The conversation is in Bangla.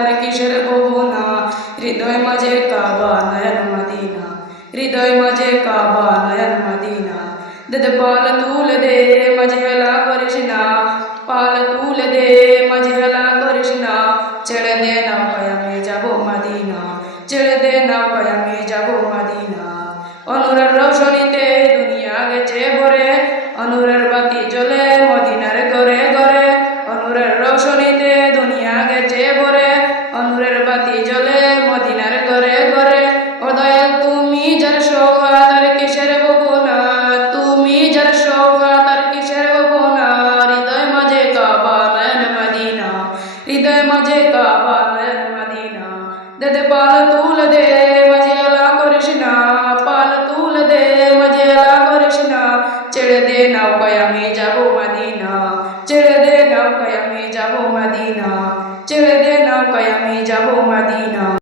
তার কিসের ভাবনা, হৃদয় মাঝে কাবা নয়ন মদিনা, হৃদয় মাঝে কাবা নয়ন মদিনা। দে পাল তুলে দে মাঝে হেলা করিস না, পাল তুলে দে মাঝে হেলা করিস না। ছেড়ে দে নৌকায় আমি যাব মদিনা, ছেড়ে দে নৌকায় আমি যাব মদিনা। অনুরের রৌশনীতে দুনিয়া গেছে ভরে, অনুরের বাতি জ্বলে মদিনার ঘরে ঘরে। অনুরের রৌশনীতে দুনিয়া গেছে ভরে, অনুরের বাতি জ্বলে মদিনার ঘরে ঘরে। ও দয়াল তুমি যার সওগাত তার কিসের ভাবনা, তুমি যার সওগাত তার কিসের ভাবনা। হৃদয় মাঝে কাবা নয়ন মদিনা, হৃদয় মাঝে কাবা নয়ন মদিনা। দে পাল তুলে দে মাঝে হেলা করিস না, পাল তুলে দে মাঝে হেলা করিস না। ছেড়ে দে নৌকায় আমি যাব মদিনা, ছেড়ে দে নৌকায় আমি যাব মদিনা, ছেড়ে দে নৌকায় আমি যাব মদিনা।